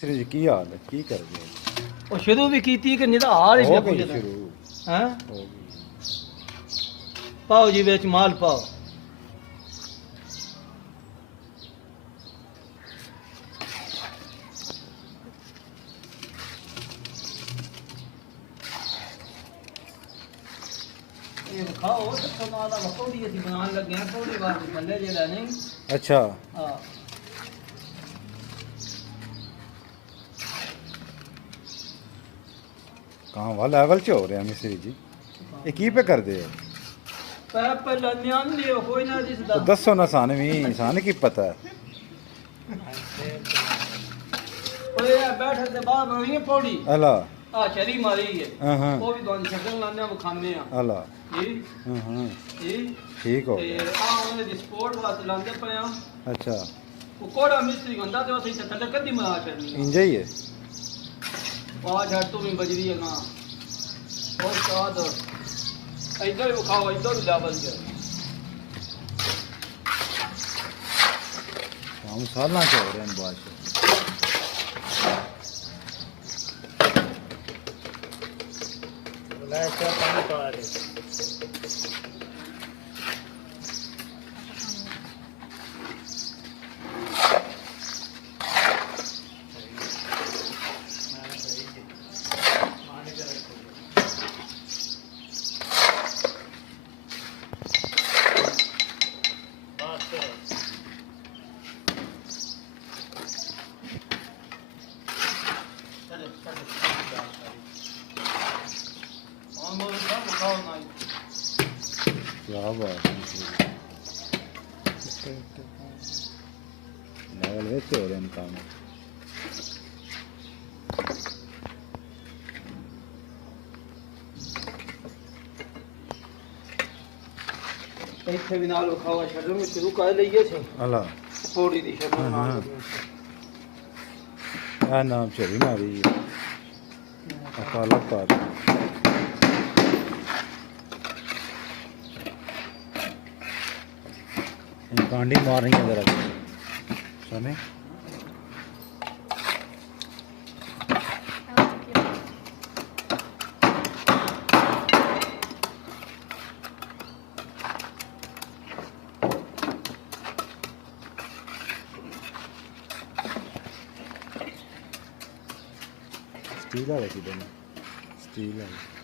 जी की हाल है की कर गए ਉਹ ਸ਼ੁਰੂ ਵੀ ਕੀਤੀ ਕਿ ਨਹੀਂ ਤਾਂ ਹਾਲ ਹੀ हो ਨਹੀਂ गई ਪੁੱਜਦਾ शुरू ਹੈ हो गई ਪਾਓ ਜੀ ਵਿੱਚ ਮਾਲ ਪਾਓ ਇਹ ਖਾਓ ਤੇ ਸਮਾਂ ਦਾ ਵਕੋੜੀ ਅਸੀਂ ਬਣਾਉਣ ਲੱਗੇ ਹਾਂ ਥੋੜੀ ਵਾਰ ਥੱਲੇ ਜਿਹੜਾ ਨਹੀਂ अच्छा ਹਾਂ कहाँ वाला लेवल च हो रहा है मिस्त्री जी ये की पे कर दे ਪਹਿਲਾਂ ਨਿਆਣ ਲਿਓ ਕੋਈ ਨਾ ਦਿਸਦਾ तो दसो ना सान भी सान की पता है ਓਏ ਆ ਬੈਠ ਤੇ ਬਾਹਰ ਨਹੀਂ ਪੌੜੀ अला ਆ ਚਰੀ ਮਾਰੀ ਹੈ हाँ हाँ ਉਹ ਵੀ ਤੁਹਾਨੂੰ ਛੱਡਣ ਲਾਣੇ ਆ ਖਾਣੇ ਆ अला ਇਹ हाँ हाँ ਇਹ ठीक हो ਤੇ गया ਆ ਉਹਨੇ ਦੀ ਸਪੋਰਟ ਵਾਸਤੇ ਲਾਉਂਦੇ ਪਏ ਆ अच्छा ਉਹ ਕੋੜਾ ਮਿਸਤਰੀ ਹੁੰਦਾ ਤੇ ਅਸੀਂ ਥੱਲੇ ਕੱਦੀ ਮਾਰ ਛੱਡਣੀ इंजा ही है ਆ ਛੱਡ ਤੂੰ ਵੀ ਬਜਰੀ ਹੈ ਨਾ ਹੋਰ ਸਾਦ ਇੱਧਰ ਵੀ ਖਾਓ ਇੱਧਰ ਵੀ ਲੈਵਲ ਚ हम साल च हो रहे हैं बादशाह क्या बात है लेवल वेच हो रहे हैं काम ਇੱਥੇ ਵੀ ਨਾਲ ਖਾਵਾ ਛੱਡਣ ਨੂੰ ਸ਼ੁਰੂ ਕਰ ਲਈਏ ਸੀ अला ਥੋੜੀ ਦੀ ਛੱਡਣ हाँ, ਨਾਲ क्या नाम चली मारी अकाला पा कांडी मार रही है जरा सुने स्टील वाले की स्टील वाले